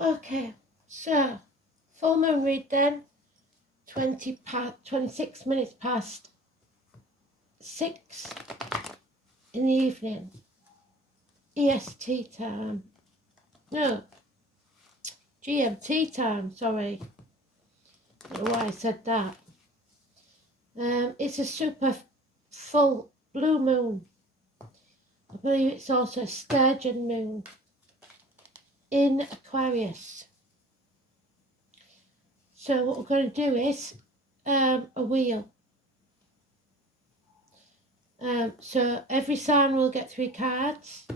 Okay, so full moon read then, 26 minutes past 6 in the evening. EST time. No, GMT time, sorry. I don't know why I said that. It's a super full blue moon. I believe it's also a sturgeon moon in Aquarius. So what we're going to do is a wheel. So every sign will get 3 cards,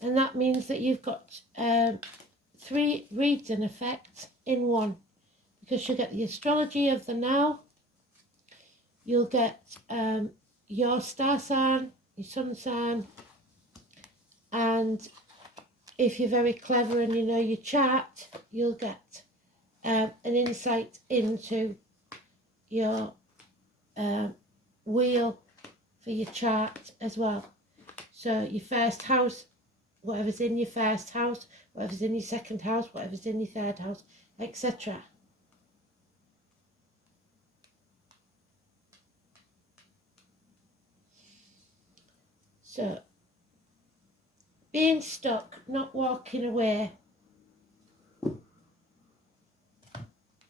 and that means that you've got 3 reads in effect in one, because you'll get the astrology of the now, you'll get your star sign, your sun sign, and if you're very clever and you know your chart, you'll get an insight into your wheel for your chart as well. So your first house, whatever's in your first house, whatever's in your second house, whatever's in your third house, etc. So being stuck, not walking away.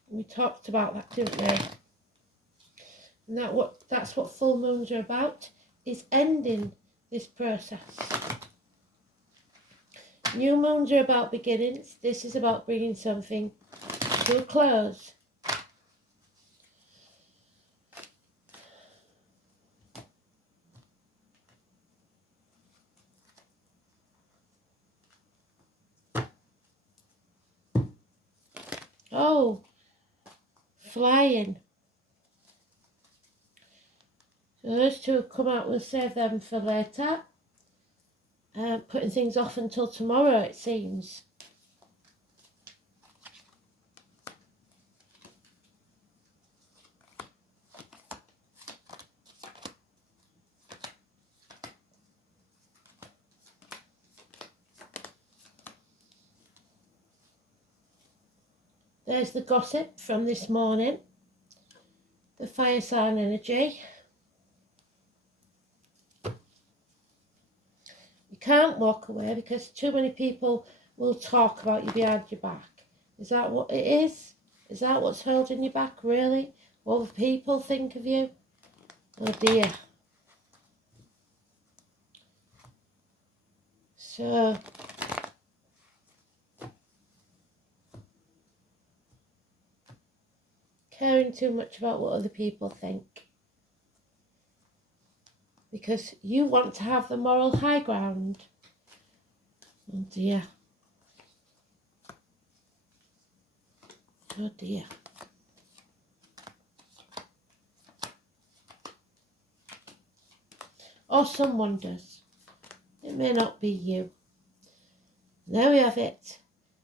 We talked about that, didn't we? And that's what full moons are about, is ending this process. New moons are about beginnings. This is about bringing something to a close. Oh, flying. So those two have come out. We'll save them for later. Putting things off until tomorrow, it seems. There's the gossip from this morning. The fire sign energy. You can't walk away because too many people will talk about you behind your back. Is that what it is? Is that what's holding you back, really? What will people think of you? Oh dear. So, caring too much about what other people think. Because you want to have the moral high ground. Oh dear. Oh dear. Or someone does. It may not be you. There we have it.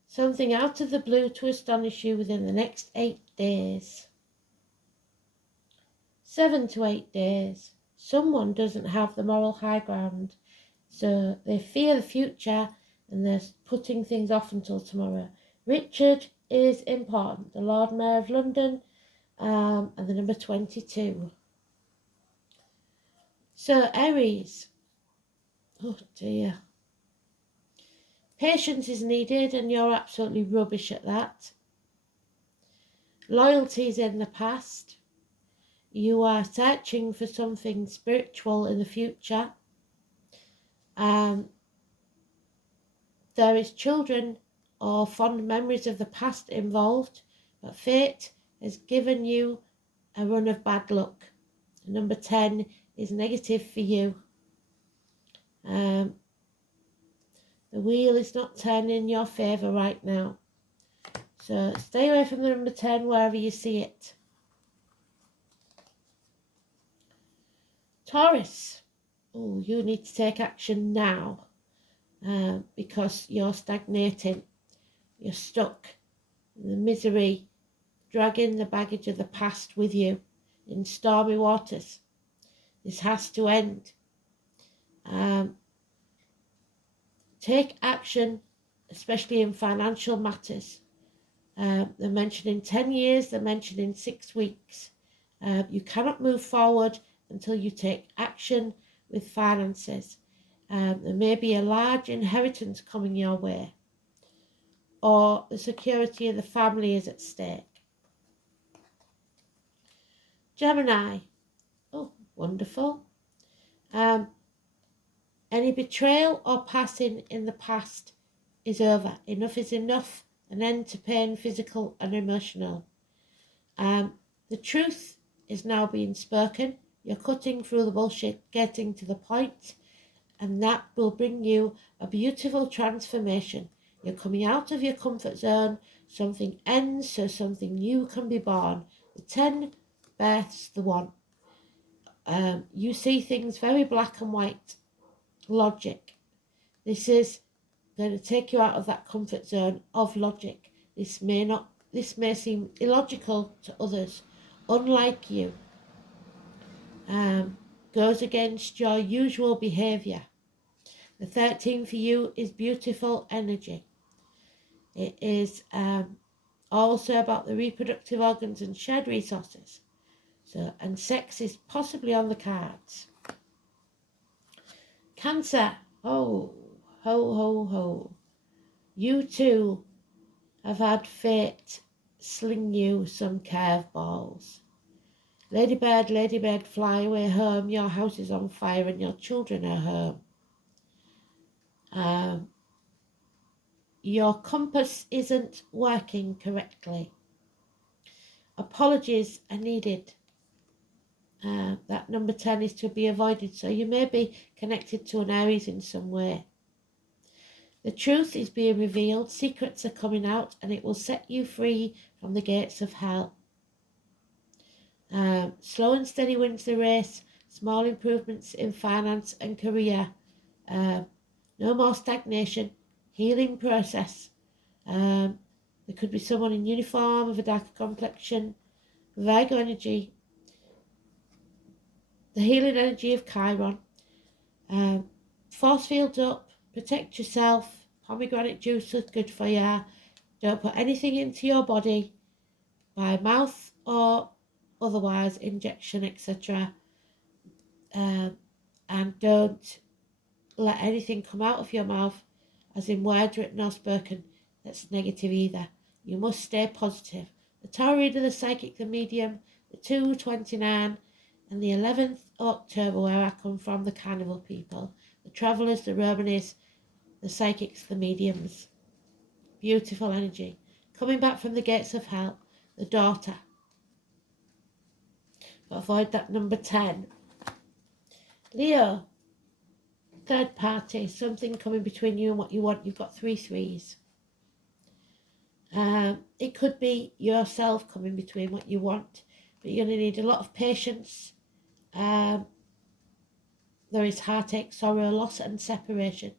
Something out of the blue to astonish you within the next 8 days. 7 to 8 days. Someone doesn't have the moral high ground. So they fear the future and they're putting things off until tomorrow. Richard is important. The Lord Mayor of London and the number 22. So Aries. Oh dear. Patience is needed and you're absolutely rubbish at that. Loyalty is in the past. You are searching for something spiritual in the future. There is children or fond memories of the past involved, but fate has given you a run of bad luck. Number 10 is negative for you. The wheel is not turning in your favour right now. So stay away from the number 10 wherever you see it. Taurus. Oh, you need to take action now because you're stagnating. You're stuck in the misery, dragging the baggage of the past with you in stormy waters. This has to end. Take action especially in financial matters. They're mentioning 10 years, they're mentioning 6 weeks. You cannot move forward until you take action with finances. There may be a large inheritance coming your way, or the security of the family is at stake. Gemini. Oh, wonderful. Any betrayal or passing in the past is over. Enough is enough. An end to pain, physical and emotional. The truth is now being spoken. You're cutting through the bullshit, getting to the point, and that will bring you a beautiful transformation. You're coming out of your comfort zone. Something ends so something new can be born. The 10 births the 1. You see things very black and white. Logic. This is going to take you out of that comfort zone of logic. This may seem illogical to others, unlike you. Goes against your usual behaviour. The 13 for you is beautiful energy. It is also about the reproductive organs and shared resources. And sex is possibly on the cards. Cancer. Oh, ho, ho, ho. You too have had fate sling you some curveballs. Ladybird, fly away home. Your house is on fire and your children are home. Your compass isn't working correctly. Apologies are needed. That number 10 is to be avoided, so you may be connected to an Aries in some way. The truth is being revealed, secrets are coming out, and it will set you free from the gates of hell. Slow and steady wins the race. Small improvements in finance and career. No more stagnation. Healing process. There could be someone in uniform of a darker complexion. Virgo energy. The healing energy of Chiron. Force field up. Protect yourself. Pomegranate juice is good for you. Don't put anything into your body by mouth or otherwise, injection, etc. And don't let anything come out of your mouth, as in words written or spoken, that's negative either. You must stay positive. The tarot reader, the psychic, the medium, the 229, and the 11th October, where I come from, the carnival people, the travellers, the Romanis, the psychics, the mediums. Beautiful energy. Coming back from the gates of hell, the daughter. But avoid that number 10. Leo. Third party. Something coming between you and what you want. You've got 3 threes. It could be yourself coming between what you want, but you're going to need a lot of patience. There is heartache, sorrow, loss and separation.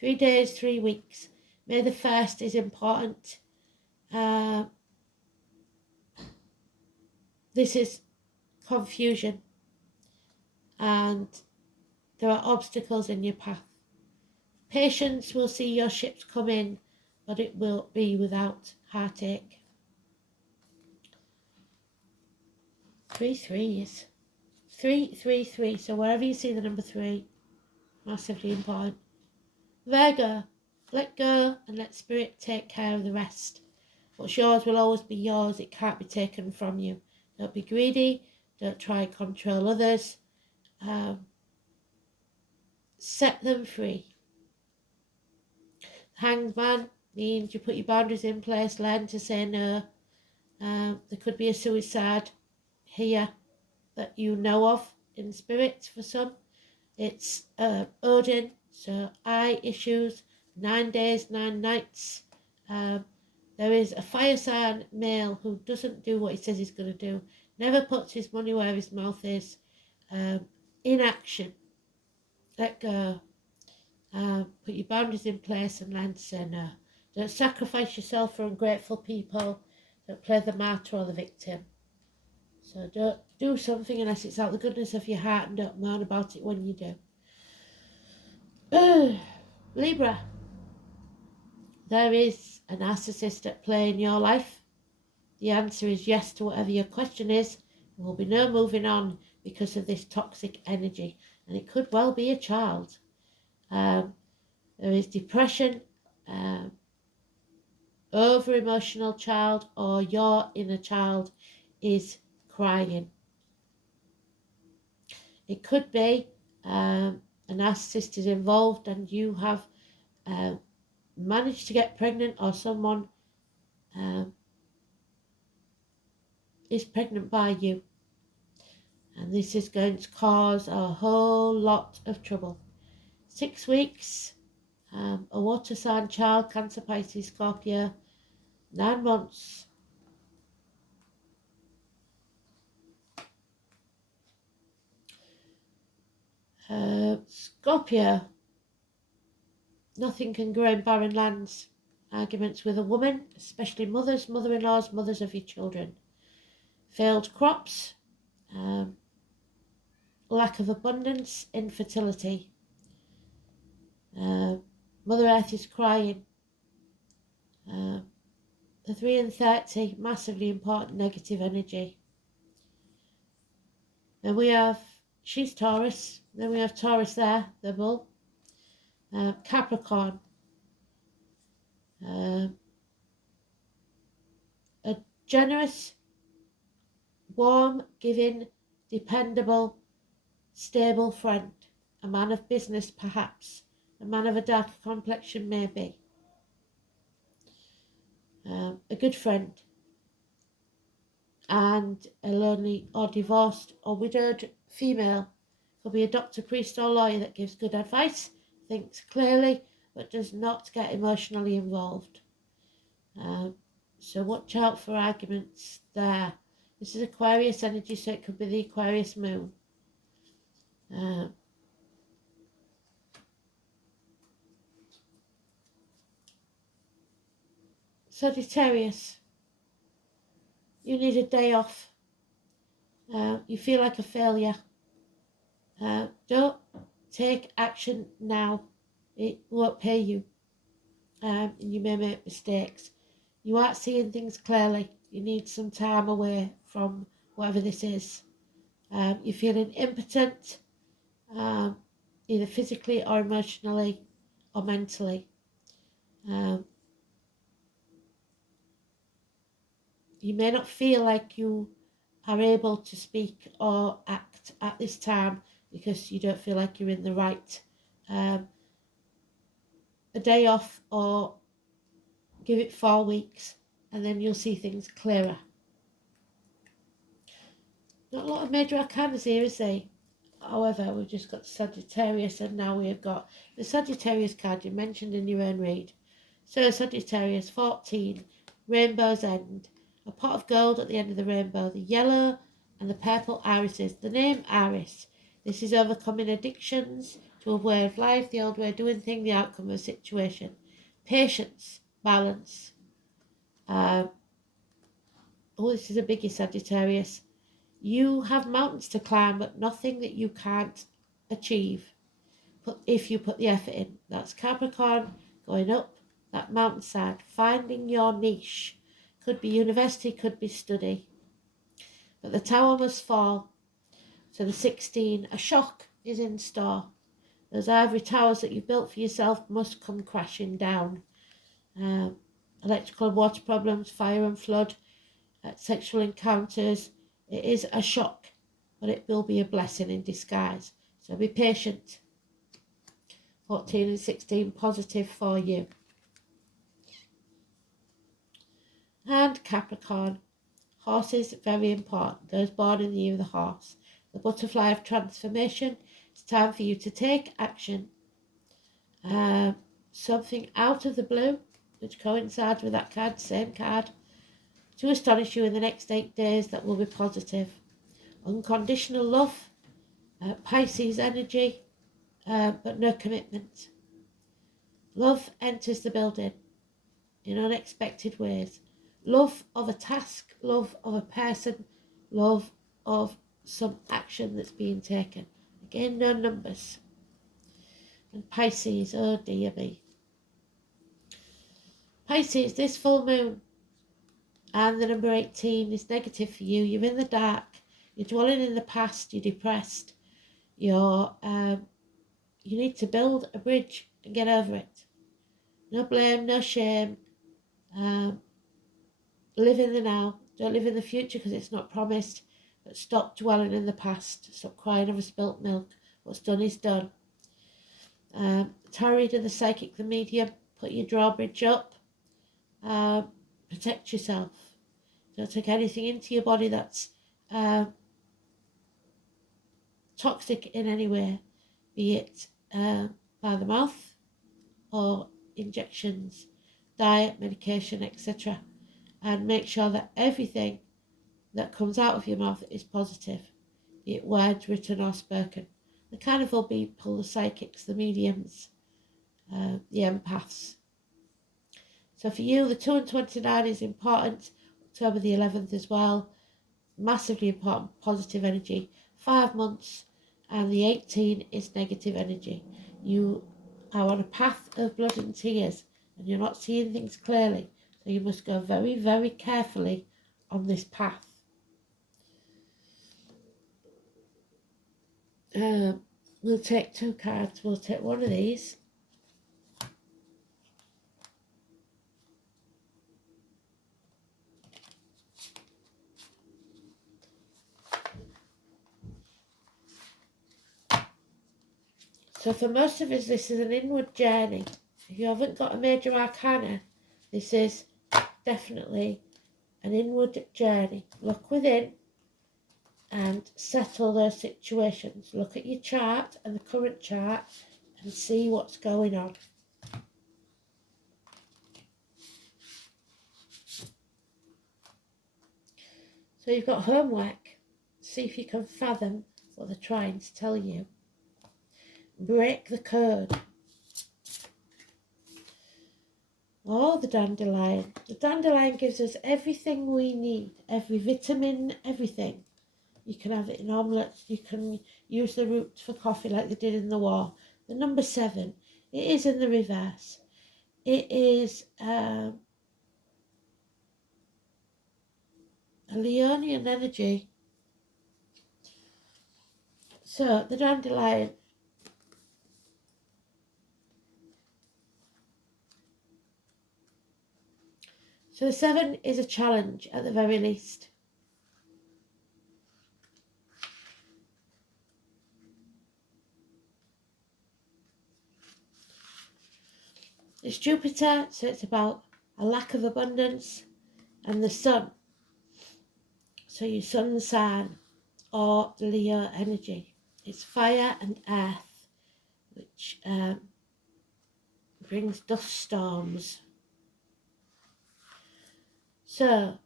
3 days, 3 weeks. May the 1st is important. This is confusion, and there are obstacles in your path. Patience will see your ships come in, but it will be without heartache. 3 threes. 3, 3, 3. So wherever you see the number 3, massively important. Virgo, let go and let spirit take care of the rest. What's yours will always be yours. It can't be taken from you. Don't be greedy. Don't try and control others. Set them free. Hanged man means you put your boundaries in place, learn to say no. There could be a suicide here that you know of in spirit for some. It's Odin, so eye issues, 9 days, 9 nights. There is a fire sign male who doesn't do what he says he's going to do, never puts his money where his mouth is. Inaction. Let go. Put your boundaries in place and learn to say no. Don't sacrifice yourself for ungrateful people. Don't play the martyr or the victim. So don't do something unless it's out the goodness of your heart, and don't moan about it when you do. Libra. there is a narcissist at play in your life? The answer is yes to whatever your question is. There will be no moving on because of this toxic energy. And it could well be a child. There is depression, over-emotional child, or your inner child is crying. It could be a narcissist is involved and you have managed to get pregnant, or someone is pregnant by you. And this is going to cause a whole lot of trouble. 6 weeks, a water sign child, Cancer, Pisces, Scorpio. 9 months. Scorpio. Nothing can grow in barren lands. Arguments with a woman, especially mothers, mother-in-laws, mothers of your children. Failed crops. Lack of abundance, infertility. Mother Earth is crying. The 3 and 30, massively important negative energy. Then we have, she's Taurus. Then we have Taurus there, the bull. Capricorn. A generous, warm, giving, dependable, stable friend. A man of business, perhaps. A man of a darker complexion, maybe. A good friend. And a lonely or divorced or widowed female. Could be a doctor, priest or lawyer that gives good advice, thinks clearly, but does not get emotionally involved. So watch out for arguments there. This is Aquarius energy, so it could be the Aquarius moon. Sagittarius, you need a day off. You feel like a failure. Don't take action now. It won't pay you. And you may make mistakes. You aren't seeing things clearly. You need some time away from whatever this is. You're feeling impotent, either physically or emotionally or mentally. You may not feel like you are able to speak or act at this time because you don't feel like you're in the right. A day off, or give it 4 weeks, and then you'll see things clearer. Not a lot of major arcanas here, is there? However, we've just got Sagittarius, and now we've got the Sagittarius card you mentioned in your own read. So Sagittarius 14, Rainbow's End. A pot of gold at the end of the rainbow, the yellow and the purple irises. The name Iris. This is overcoming addictions to a way of life, the old way of doing things, the outcome of a situation. Patience, balance. This is a biggie, Sagittarius. You have mountains to climb, but nothing that you can't achieve if you put the effort in. That's Capricorn, going up that mountainside, finding your niche. Could be university, could be study. But the tower must fall. So the 16, a shock is in store. Those ivory towers that you've built for yourself must come crashing down. Electrical and water problems, fire and flood, sexual encounters. It is a shock, but it will be a blessing in disguise. So be patient. 14 and 16, positive for you. And Capricorn, horses, very important. Those born in the year of the horse. The butterfly of transformation. It's time for you to take action. Something out of the blue, which coincides with that card, same card, to astonish you in the next 8 days that will be positive. Unconditional love, Pisces energy, but no commitment. Love enters the building in unexpected ways. Love of a task, love of a person, love of some action that's being taken. Again, no numbers. And Pisces, oh dear me. Pisces, this full moon and the number 18 is negative for you. You're in the dark. You're dwelling in the past. You're depressed. You need to build a bridge and get over it. No blame, no shame. Live in the now. Don't live in the future because it's not promised. But stop dwelling in the past. Stop crying over spilt milk. What's done is done. Tarot reader, the psychic, the medium. Put your drawbridge up. Protect yourself. Don't take anything into your body that's toxic in any way, be it by the mouth or injections, diet, medication, etc. And make sure that everything that comes out of your mouth is positive, be it words written or spoken. The carnival people, the psychics, the mediums, the empaths. So for you, the 2 and 29 is important. October the 11th as well. Massively important, positive energy. 5 months. And the 18 is negative energy. You are on a path of blood and tears and you're not seeing things clearly. So you must go very, very carefully on this path. We'll take 2 cards. We'll take one of these. So for most of us, this is an inward journey. If you haven't got a major arcana, this is definitely an inward journey. Look within and settle those situations. Look at your chart and the current chart and see what's going on. So you've got homework. See if you can fathom what they're trying to tell you. Break the code. Oh, the dandelion. The dandelion gives us everything we need. Every vitamin, everything. You can have it in omelettes. You can use the roots for coffee like they did in the war. The number 7, it is in the reverse. It is a Leonian energy. So the dandelion. So the 7 is a challenge at the very least. It's Jupiter, so it's about a lack of abundance, and the sun. So your sun sign or the Leo energy. It's fire and earth, which brings dust storms. So,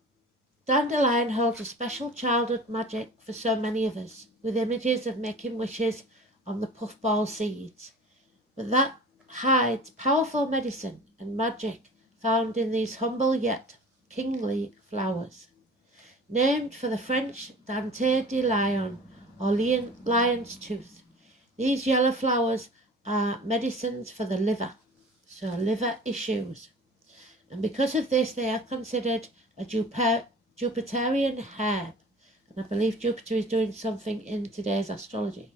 dandelion holds a special childhood magic for so many of us, with images of making wishes on the puffball seeds. But that hides powerful medicine and magic found in these humble yet kingly flowers. Named for the French Dente de Lion, or lion's tooth, these yellow flowers are medicines for the liver, so liver issues. And because of this, they are considered a Jupiterian herb. And I believe Jupiter is doing something in today's astrology.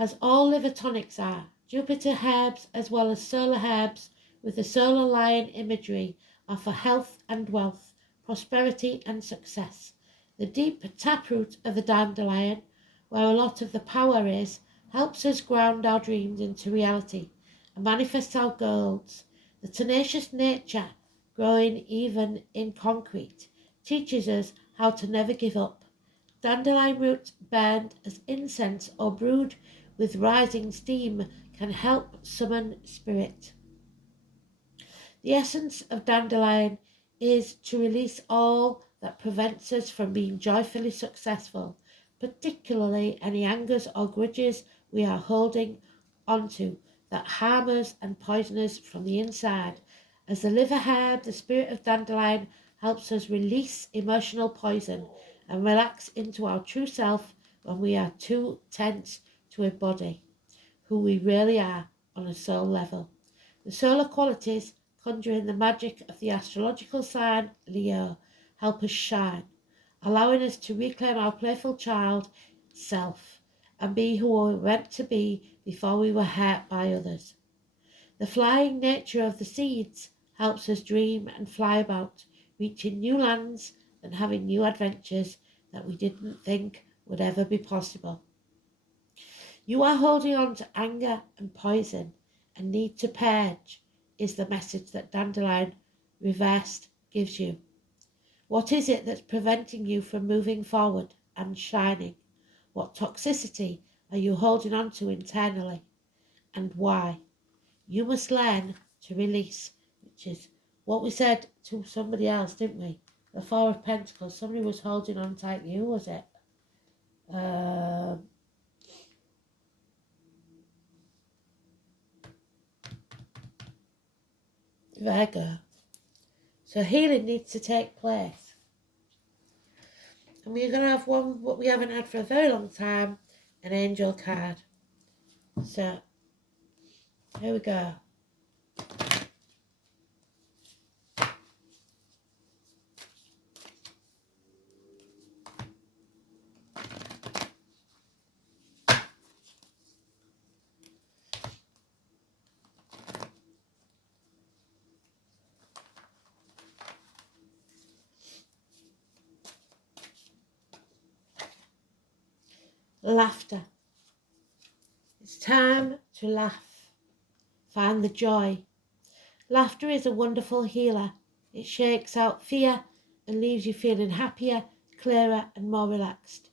As all liver tonics are, Jupiter herbs as well as solar herbs with the solar lion imagery are for health and wealth, prosperity and success. The deep taproot of the dandelion, where a lot of the power is, helps us ground our dreams into reality and manifest our goals. The tenacious nature, growing even in concrete, teaches us how to never give up. Dandelion roots burned as incense or brewed with rising steam can help summon spirit. The essence of dandelion is to release all that prevents us from being joyfully successful, particularly any angers or grudges we are holding onto that harm us and poison us from the inside. As the liver herb, the spirit of dandelion helps us release emotional poison and relax into our true self when we are too tense to embody who we really are on a soul level. The solar qualities conjuring the magic of the astrological sign Leo, help us shine, allowing us to reclaim our playful child self and be who we were meant to be before we were hurt by others. The flying nature of the seeds helps us dream and fly about, reaching new lands and having new adventures that we didn't think would ever be possible. You are holding on to anger and poison and need to purge, is the message that Dandelion Reversed gives you. What is it that's preventing you from moving forward and shining? What toxicity are you holding on to internally? And why? You must learn to release, which is what we said to somebody else, didn't we? The Four of Pentacles. Somebody was holding on tightly. Who was it? Virgo. So healing needs to take place. And we're going to have one, what we haven't had for a very long time, an angel card. So, here we go. Laughter. It's time to laugh. Find the joy. Laughter is a wonderful healer. It shakes out fear and leaves you feeling happier, clearer and more relaxed.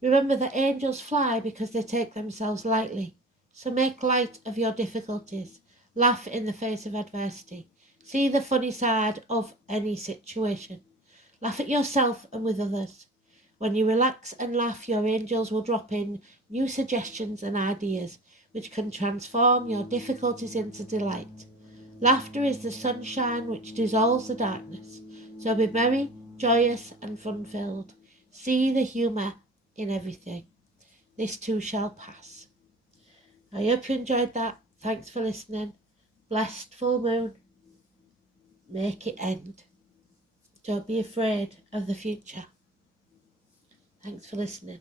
Remember that angels fly because they take themselves lightly. So make light of your difficulties. Laugh in the face of adversity. See the funny side of any situation. Laugh at yourself and with others. When you relax and laugh, your angels will drop in new suggestions and ideas which can transform your difficulties into delight. Laughter is the sunshine which dissolves the darkness. So be merry, joyous and fun-filled. See the humour in everything. This too shall pass. I hope you enjoyed that. Thanks for listening. Blessed full moon. Make it end. Don't be afraid of the future. Thanks for listening.